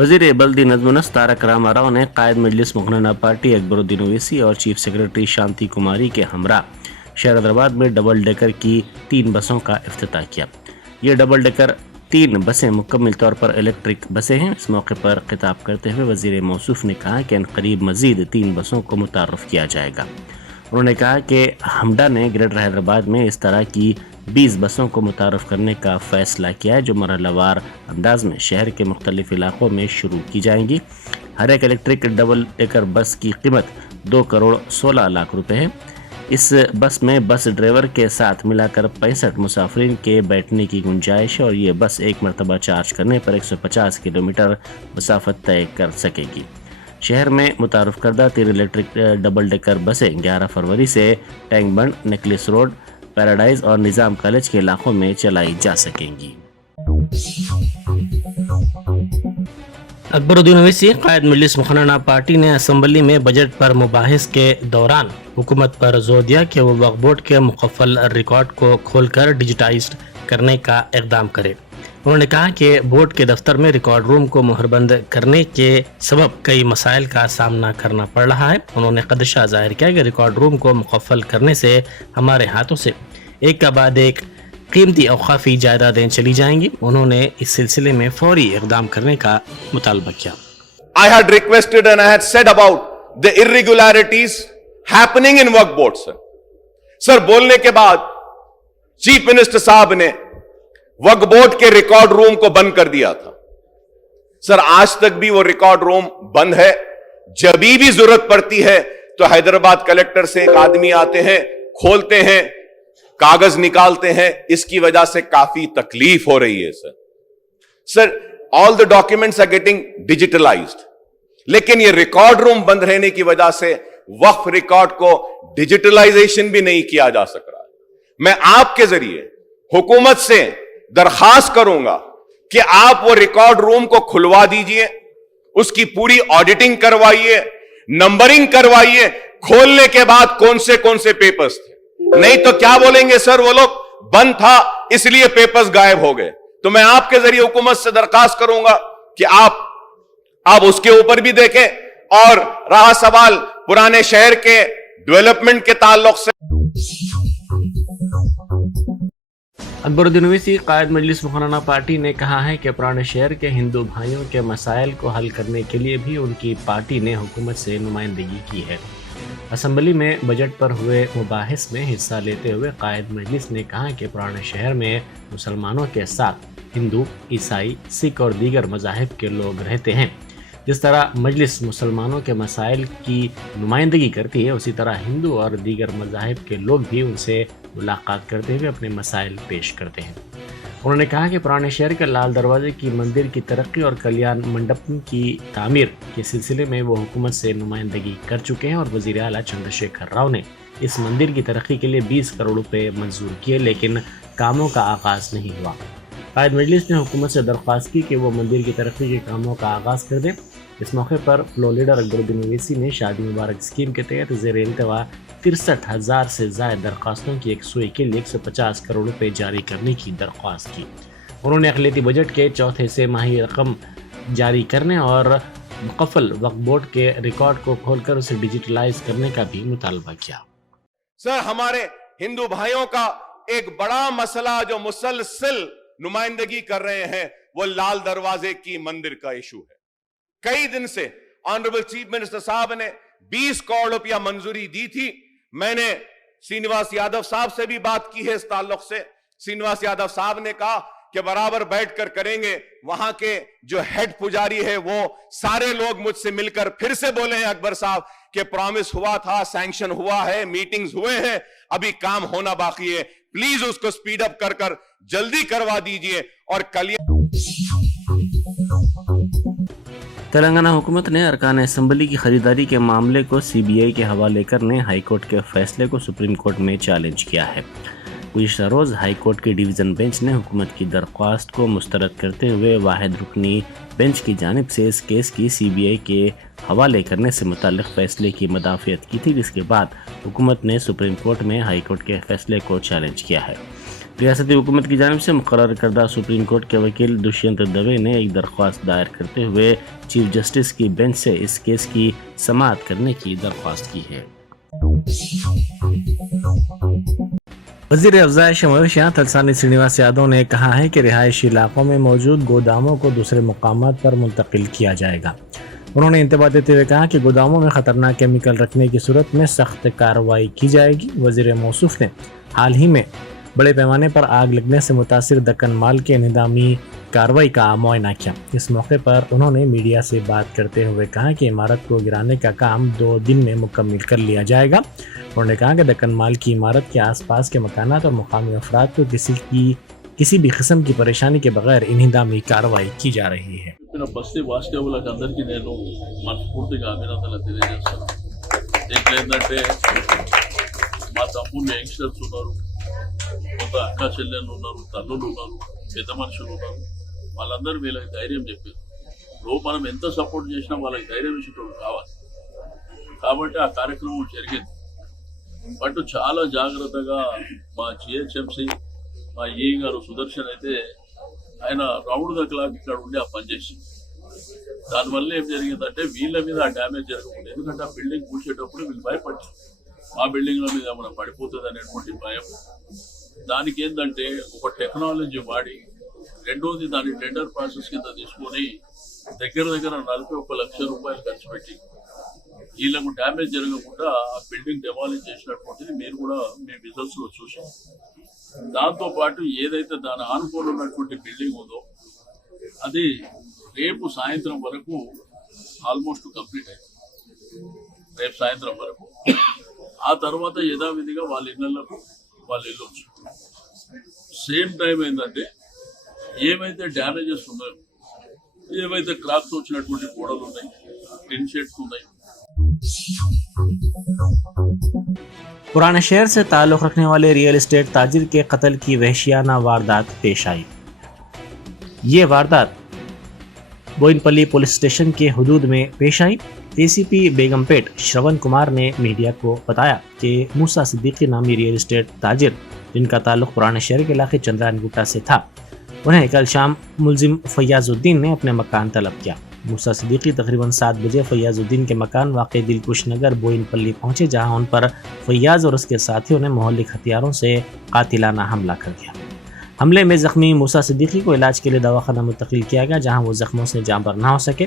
वज़ीर बल्दी नज़्म व नस्क तारक रामा राव ने कायद मजलिस मुखनना पार्टी अकबरुद्दीन ओवैसी और चीफ सेक्रेटरी शांति कुमारी के हमरा शहर हैदराबाद में डबल डेकर की 3 बसों का इफ्तिताह किया। ये डबल डेकर 3 बसें मुकम्मल तौर पर इलेक्ट्रिक बसें हैं। इस मौके पर खिताब करते हुए वज़ीर मौसूफ ने कहा कि अनकरीब मज़ीद 3 बसों को मुतारफ़ किया जाएगा। उन्होंने कहा कि हमडा ने ग्रेटर हैदराबाद में इस तरह की 20 बसों को मुतारफ़ करने का फ़ैसला किया है जो मरहलावार अंदाज में शहर के मुख्तलिफ इलाक़ों में शुरू की जाएंगी। हर एक इलेक्ट्रिक डबल डेकर बस की कीमत 2 करोड़ 16 लाख रुपए है। इस बस में बस ड्राइवर के साथ मिलाकर 65 मुसाफिरीन के बैठने की गुंजाइश है और ये बस एक मरतबा चार्ज करने पर 150 किलोमीटर मुसाफत तय कर सकेगी। शहर में मुतारफ़ करदा 3 इलेक्ट्रिक डबल डेकर बसें 11 फरवरी से टैंक बंड, नेकलेस रोड, पैराडाइज और निज़ाम कॉलेज के इलाकों में चलाई जा सकेंगी। अकबरुद्दीन ओवैसी कायद मजलिस मुखनना पार्टी ने असम्बली में बजट पर मुबाहिस के दौरान हुकूमत पर जोर दिया कि वो वक्फ बोर्ड के मुकफ्फल रिकॉर्ड को खोलकर डिजिटाइज करने का इक़दाम करे। उन्होंने कहा कि बोर्ड के दफ्तर में रिकॉर्ड रूम को मुहरबंद करने के सबब कई मसाइल का सामना करना पड़ रहा है। उन्होंने खदशा जाहिर किया कि रिकॉर्ड रूम को मुकफ्फल करने से हमारे हाथों से एक के बाद एक कीमती औकाफी जायदादें चली जाएंगी। उन्होंने इस सिलसिले में फौरी इक़दाम करने का मुतालबा किया। I had requested and I had said about the irregularities happening in Waqf board sir बोलने के बाद चीफ मिनिस्टर साहब ने वक्फ बोर्ड के रिकॉर्ड रूम को बंद कर दिया था। सर आज तक भी वो रिकॉर्ड रूम बंद है। जब भी जरूरत पड़ती है तो हैदराबाद कलेक्टर से एक आदमी आते हैं, खोलते हैं, कागज निकालते हैं। इसकी वजह से काफी तकलीफ हो रही है sir all the documents are getting digitalised, लेकिन ये रिकॉर्ड रूम बंद रहने की वजह से वक्फ रिकॉर्ड को डिजिटलाइजेशन भी नहीं किया जा सक रहा। मैं आपके जरिए हुकूमत से दरखास्त करूंगा कि आप वो रिकॉर्ड रूम को खुलवा दीजिए, उसकी पूरी ऑडिटिंग करवाइए, नंबरिंग करवाइए, खोलने के बाद कौन से पेपर्स थे। नहीं तो क्या बोलेंगे सर, वो लोग बंद था इसलिए पेपर्स गायब हो गए। तो मैं आपके जरिए हुकूमत से दरखास्त करूंगा कि आप उसके ऊपर भी देखें। और रहा सवाल पुराने शहर के डेवलपमेंट के ताल्लुक से, अकबरुद्दीन ओवैसी कायद मजलिस मुखनना पार्टी ने कहा है कि पुराने शहर के हिंदू भाइयों के मसाइल को हल करने के लिए भी उनकी पार्टी ने हुकूमत से नुमाइंदगी की है। असम्बली में बजट पर हुए मुबाहिस में हिस्सा लेते हुए कायद मजलिस ने कहा कि पुराने शहर में मुसलमानों के साथ हिंदू, ईसाई, सिख और दीगर मज़ाहिब के लोग रहते हैं। जिस तरह मजलिस मुसलमानों के मसाइल की नुमाइंदगी करती है, उसी तरह हिंदू और दीगर मज़ाहिब के लोग भी उनसे मुलाकात करते हुए अपने मसाइल पेश करते हैं। उन्होंने कहा कि पुराने शहर के लाल दरवाजे की मंदिर की तरक्की और कल्याण मंडपम की तामीर के सिलसिले में वो हुकूमत से नुमाइंदगी कर चुके हैं और वज़ीर आला चंद्रशेखर राव ने इस मंदिर की तरक्की के लिए 20 करोड़ रुपए मंजूर किए, लेकिन कामों का आगाज़ नहीं हुआ। कायद मजलिस ने हुकूमत से दरख्वास्त की कि वो मंदिर की तरक्की के कामों का आगाज़ कर दें। इस मौके पर फ्लो लीडर अकबरुद्दीन ओवैसी ने शादी मुबारक स्कीम के तहत ज़ेर इल्तवा 63,000 से ज़ायद दरख्वास्तों की एक सुई के लिए 150 करोड़ रुपए जारी करने की दरख्वास्त की। उन्होंने अक़लियती बजट के चौथे से माही रकम जारी करने और मुकफ्फल वक्फ बोर्ड के रिकॉर्ड को खोलकर उसे डिजिटलाइज करने का भी मुतालबा किया। सर हमारे हिंदू भाइयों का एक बड़ा मसला जो मुसलसल नुमाइंदगी कर रहे हैं वो लाल दरवाजे की मंदिर का इशू है। कई दिन से ऑनरेबल चीफ मिनिस्टर साहब ने 20 करोड़ रुपया मंजूरी दी थी। मैंने श्रीनिवास यादव साहब से भी बात की है इस ताल्लुक से। श्रीनिवास यादव साहब ने कहा कि बराबर बैठकर करेंगे। वहां के जो हेड पुजारी है वो सारे लोग मुझसे मिलकर फिर से बोले हैं अकबर साहब कि प्रॉमिस हुआ था, सैंक्शन हुआ है, मीटिंग्स हुए हैं, अभी काम होना बाकी है, प्लीज उसको स्पीड अप कर जल्दी करवा दीजिए। और तेलंगाना हुकूमत ने अरकान असम्बली की खरीदारी के मामले को CBI के हवाले करने हाई कोर्ट के फैसले को सुप्रीम कोर्ट में चैलेंज किया है। गुज़िश्ता रोज़ हाई कोर्ट के डिवीज़न बेंच ने हुकूमत की दरख्वास्त को मुस्तरद करते हुए वाहिद रुकनी बेंच की जानिब से इस केस की CBI के हवाले करने से मुताल्लिक़ फ़ैसले की मदाफ़ियत की थी, जिसके बाद हुकूमत ने सुप्रीम कोर्ट में हाई कोर्ट के फैसले को चैलेंज किया है। रियासती हुकूमत की जानिब से मुकर्रर करदा सुप्रीम कोर्ट के वकील दुष्यंत दवे ने एक दरख्वास्त दायर करते हुए चीफ जस्टिस की बेंच से इस केस की समाअत करने की दरख्वास्त की है। वज़ीर अफ़ज़ाइश मवेशियाँ तलसानी श्रीनिवास यादव ने कहा है कि रिहायशी इलाकों में मौजूद गोदामों को दूसरे मुकामात पर मुंतकिल किया जाएगा। उन्होंने इंतबा देते हुए कहा कि गोदामों में ख़तरनाक केमिकल रखने की सूरत में सख्त कार्रवाई की जाएगी। वज़ीर मौसूफ ने हाल ही में बड़े पैमाने पर आग लगने से मुतासिर दक्कन माल के निदामी कार्रवाई का मुआयना किया। इस मौके पर उन्होंने मीडिया से बात करते हुए कहा कि इमारत को गिराने का काम 2 दिन में मुकम्मल कर लिया जाएगा। उन्होंने कहा कि दक्कन माल की इमारत के आसपास के मकानात और मुकामी अफराद को किसी भी किस्म की परेशानी के बगैर इन्हिदामी कार्रवाई की जा रही है। బస్తీ వాస్తవులకు అందరికీ నేను మనస్ఫూర్తిగా అభినందనలు తెలియజేస్తాను. దీంట్లో ఏంటంటే మా తమ్ముళ్ళు యంగ్స్టర్స్ ఉన్నారు, కొంత అక్క చెల్లెళ్ళు ఉన్నారు, తల్లులు ఉన్నారు, పెద్ద మనుషులు ఉన్నారు. వాళ్ళందరూ వీళ్ళకి ధైర్యం చెప్పారు. మనం ఎంత సపోర్ట్ చేసినా వాళ్ళకి ధైర్యం ఇచ్చేటోళ్ళు కావాలి. కాబట్టి ఆ కార్యక్రమం జరిగింది. బట్ చాలా జాగ్రత్తగా మా జిహెచ్ఎంసీ మా ఈ గారు సుదర్శన్ అయితే ఆయన రౌండ్ ద క్లాక్ ఇక్కడ ఉండి ఆ పని చేసింది. దానివల్ల ఏం జరిగిందంటే వీళ్ళ మీద ఆ డ్యామేజ్ జరగకుండా, ఎందుకంటే ఆ బిల్డింగ్ కూల్చేటప్పుడు వీళ్ళు భయపడ్డారు మా బిల్డింగ్ల మీద ఏమైనా పడిపోతుంది అనేటువంటి భయం. దానికి ఏంటంటే ఒక టెక్నాలజీ వాడి, రెండోది దాని టెండర్ ప్రాసెస్ కింద తీసుకొని దగ్గర 41 లక్షల రూపాయలు ఖర్చు పెట్టి వీళ్ళకు డ్యామేజ్ జరగకుండా ఆ బిల్డింగ్ డెమాలిష్ చేసినటువంటిది మీరు కూడా మీ విజువల్స్ లో చూసాం. దాంతో పాటు ఏదైతే దాని ఆనుకోని ఉన్నటువంటి బిల్డింగ్ ఉందో అది రేపు సాయంత్రం వరకు ఆల్మోస్ట్ కంప్లీట్ అయింది. రేపు సాయంత్రం వరకు ఆ తర్వాత యథావిధిగా వాళ్ళ ఇళ్లకు వాళ్ళు వెళ్ళొచ్చు. సేమ్ టైం ఏంటంటే ఏమైతే డ్యామేజెస్ ఉన్నాయో, ఏవైతే క్రాక్స్ వచ్చినటువంటి గోడలు ఉన్నాయి, టిన్ షెడ్స్ ఉన్నాయి. पुराने शहर से ताल्लुक़ रखने वाले रियल एस्टेट ताजिर के कत्ल की वहशियाना वारदात पेश आई। ये वारदात बोयनपल्ली पुलिस स्टेशन के हुदूद में पेश आई। एसीपी बेगमपेट श्रवण कुमार ने मीडिया को बताया कि मूसा सिद्दीकी नामी रियल एस्टेट ताजिर, जिनका ताल्लुक़ पुराने शहर के इलाके चंद्रायन गुट्टा से था, उन्हें कल शाम मुलजिम फैयाजुद्दीन ने अपने मकान तलब किया। मूसा सिद्दीकी तकरीबन 7 बजे फैयाजुद्दीन के मकान वाक़ई दिलकुश नगर बोयनपल्ली पहुंचे, जहां उन पर फैयाज और उसके साथियों ने मोहल्लिक हथियारों से कातिलाना हमला कर दिया। हमले में ज़ख्मी मूसा सिद्दीकी को इलाज के लिए दवाखाना मुंतकिल किया गया, जहां वो ज़ख्मों से जाँबर ना हो सके।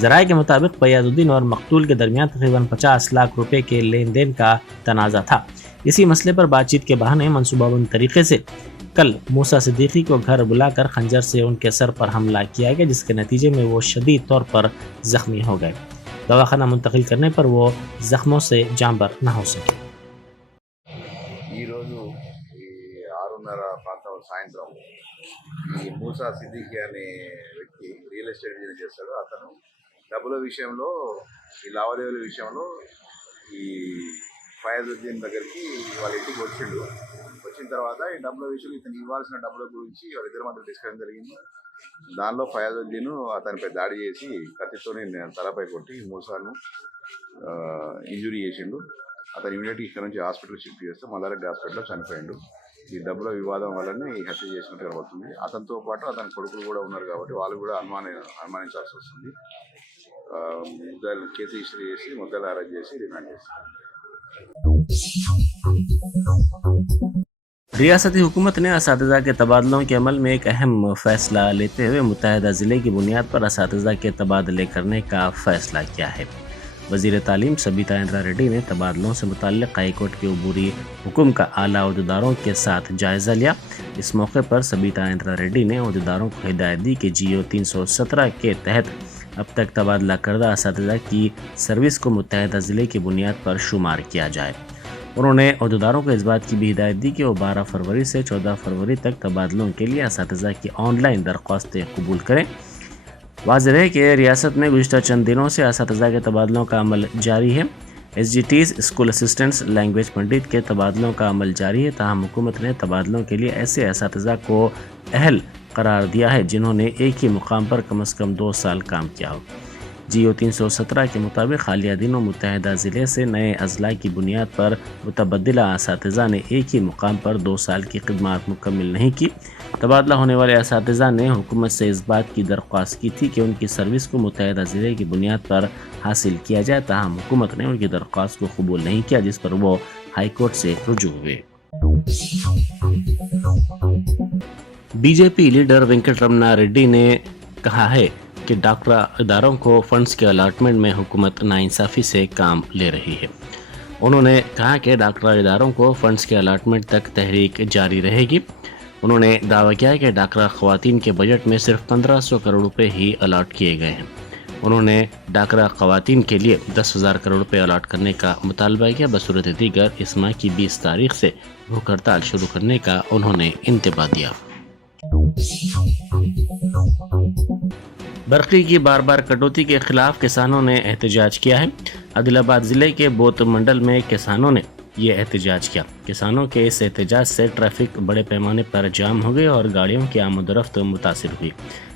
ज़राए के मुताबिक फैयाजुद्दीन और मकतूल के दरमियान तकरीबन 50 लाख रुपए के लेन देन का तनाज़ा था। इसी मसले पर बातचीत के बहाने मनसूबाबंद तरीके से कल मूसा सिद्दीकी को घर बुलाकर खंजर से उनके सर पर हमला किया गया, जिसके नतीजे में वो शदीद तौर पर ज़ख्मी हो गए। दवाखाना मुंतकिल करने पर वो ज़ख्मों से जाँबर न हो सके। సాయంత్రం ఈ మూసా సిద్దికీ అనే వ్యక్తి రియల్ ఎస్టేట్ బిజినెస్ చేస్తాడు. అతను డబ్బుల విషయంలో, ఈ లావాదేవీల విషయంలో ఈ ఫయాజుద్దీన్ దగ్గరికి వాళ్ళ ఇంటికి వచ్చిండు. వచ్చిన తర్వాత ఈ డబ్బుల విషయంలో ఇతను ఇవ్వాల్సిన డబ్బుల గురించి వాళ్ళిద్దరి మధ్య డిస్కషన్ జరిగింది. దానిలో ఫయాజుద్దీన్ అతనిపై దాడి చేసి కత్తితోని తలపై కొట్టి మూసాను ఇంజురీ చేసిండు. అతను ఇమీడియట్గా ఇక్కడ నుంచి హాస్పిటల్ షిఫ్ట్ చేస్తే మల్లారెడ్డి హాస్పిటల్లో చనిపోయిండు. ఈ డబ్బుల వివాదం వల్లనే ఈ హత్య చేసినట్టు కనబడుతుంది. అతనితో పాటు అతని కొడుకులు కూడా ఉన్నారు కాబట్టి వాళ్ళు కూడా అనుమానించాల్సి వస్తుంది. కేసు రిజిస్టర్ చేసి ముద్దాయిల్ని అరెస్ట్ చేసి రిమాండ్ చేస్తారు. रियासती हुकूमत ने असातिज़ा के तबादलों के अमल में एक अहम फ़ैसला लेते हुए मुत्तहिदा ज़िले की बुनियाद पर असातिज़ा के तबादले करने का फ़ैसला किया है। वज़ीर तालीम सबीता इंद्रा रेड्डी ने तबादलों से मुताल्लिक़ हाई कोर्ट के अबूरी हुक्म का आला अहदेदारों के साथ जायज़ा लिया। इस मौके पर सबीता इंद्रा रेड्डी ने अहदेदारों को हिदायत दी कि GO 317 के तहत अब तक तबादला करदा असातिज़ा की सर्विस को मुत्तहिदा ज़िले की बुनियाद पर शुमार किया जाए। उन्होंने अहदेदारों को इस बात की भी हिदायत दी कि वो 12 फरवरी से 14 फरवरी तक तबादलों के लिए असातिज़ा की ऑनलाइन दरख्वास्तें कबूल करें। वाज़ेह है कि रियासत में गुज़िश्ता चंद दिनों से असातिज़ा के तबादलों का अमल जारी है। SGTs स्कूल असिस्टेंट्स लैंग्वेज पंडित के तबादलों का अमल जारी है। ताहम हुकूमत ने तबादलों के लिए ऐसे असातिज़ा को अहल करार दिया है जिन्होंने एक ही मुकाम पर कम से कम 2 साल काम किया हो। जियो 317 के मुताबिक हालिया दिनों मुत्तहिदा ज़िले से नए अजला की बुनियाद पर मुतबद्दिला असातिज़ा ने एक ही मुकाम पर 2 साल की खिदमत मुकम्मिल नहीं की। तबादला होने वाले असातिज़ा ने हुकूमत से इस बात की दरख्वास्त की थी कि उनकी सर्विस को मुत्तहिदा ज़िले की बुनियाद पर हासिल किया जाए, ताहम हुकूमत ने उनकी दरख्वास्त को कबूल नहीं किया, जिस पर वो हाई कोर्ट से रुजू हुए। बीजेपी लीडर वेंकटरमना रेड्डी ने कहा है कि डॉक्टर इदारों को फंड्स के अलाटमेंट में हुकूमत नाइंसाफ़ी से काम ले रही है। उन्होंने कहा कि डॉक्टर इदारों को फंड्स के अलाटमेंट तक तहरीक जारी रहेगी। उन्होंने दावा किया कि डॉक्टर ख़वातीन के बजट में सिर्फ 1500 करोड़ रुपए ही अलाट किए गए हैं। उन्होंने डॉक्टर ख़वातीन के लिए 10,000 करोड़ रुपए अलाट करने का मुतालबा किया। बसूरत दीगर इस माह की 20 तारीख से भूख हड़ताल शुरू करने का उन्होंने इंतबाह दिया। बरक़ी की बार बार कटौती के खिलाफ किसानों ने एहतजाज किया है। आदिलाबाद ज़िले के बोत मंडल में किसानों ने ये एहतजाज किया। किसानों के इस एहतजाज से ट्रैफिक बड़े पैमाने पर जाम हो गई और गाड़ियों की आमदोरफ्त मुतासिर हुई।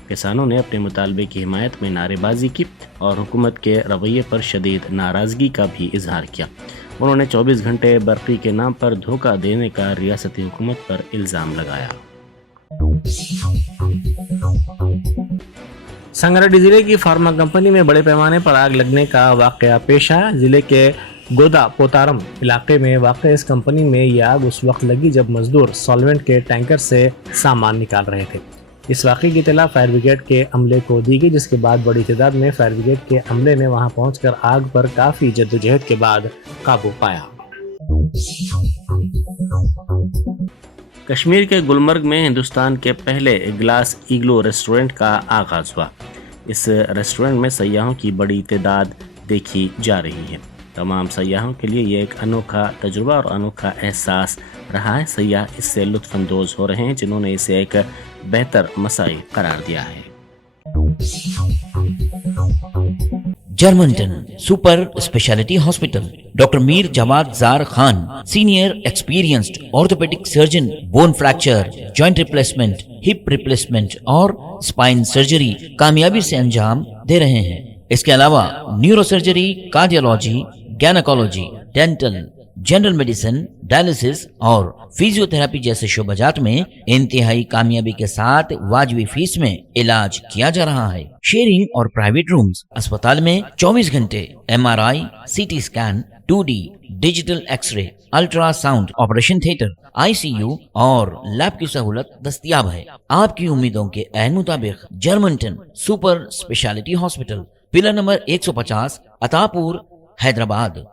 किसानों ने अपने मुतालबे की हिमायत में नारेबाजी की और हुकूमत के रवैये पर शदीद नाराज़गी का भी इजहार किया। उन्होंने 24 घंटे बरक़ी के नाम पर धोखा देने का रियासती हुकूमत पर इल्ज़ाम लगाया। संगारेड्डी जिले की फार्मा कंपनी में बड़े पैमाने पर आग लगने का वाकया पेश आया। जिले के गोदा पोतारम इलाके में वाक़ इस कंपनी में यह आग उस वक्त लगी जब मजदूर सॉल्वेंट के टैंकर से सामान निकाल रहे थे। इस वाक़े की इत्तला फायर ब्रिगेड के अमले को दी गई, जिसके बाद बड़ी तादाद में फायर ब्रिगेड के अमले ने वहां पहुंचकर आग पर काफ़ी जद्दोजहद के बाद काबू पाया। कश्मीर के गुलमर्ग में हिंदुस्तान के पहले ग्लास इग्लो रेस्टोरेंट का आगाज़ हुआ। इस रेस्टोरेंट में सयाहों की बड़ी तादाद देखी जा रही है। तमाम सयाहों के लिए ये एक अनोखा तजुर्बा और अनोखा एहसास रहा है। सयाह इससे लुत्फ़अंदोज़ हो रहे हैं, जिन्होंने इसे एक बेहतर मसाई करार दिया है। जर्मनटन super speciality hospital, doctor Mir Jawad Jar Khan, senior experienced orthopaedic surgeon, bone fracture, joint replacement, hip replacement और स्पाइन सर्जरी कामयाबी से अंजाम दे रहे हैं। इसके अलावा neuro surgery, cardiology, gynaecology, dental, general medicine, dialysis और फिजियोथेरेपी जैसे शोबाजात में इंतहाई कामयाबी के साथ वाजिबी फीस में इलाज किया जा रहा है। शेयरिंग और प्राइवेट रूम्स, अस्पताल में 24 घंटे MRI, CT scan, 2D digital x ray, ultrasound, operation theatre, ICU और लैब की सहूलत दस्तयाब है। आपकी उम्मीदों के ऐन मुताबिक Germanten super speciality hospital, pillar number 150, Attapur, Hyderabad.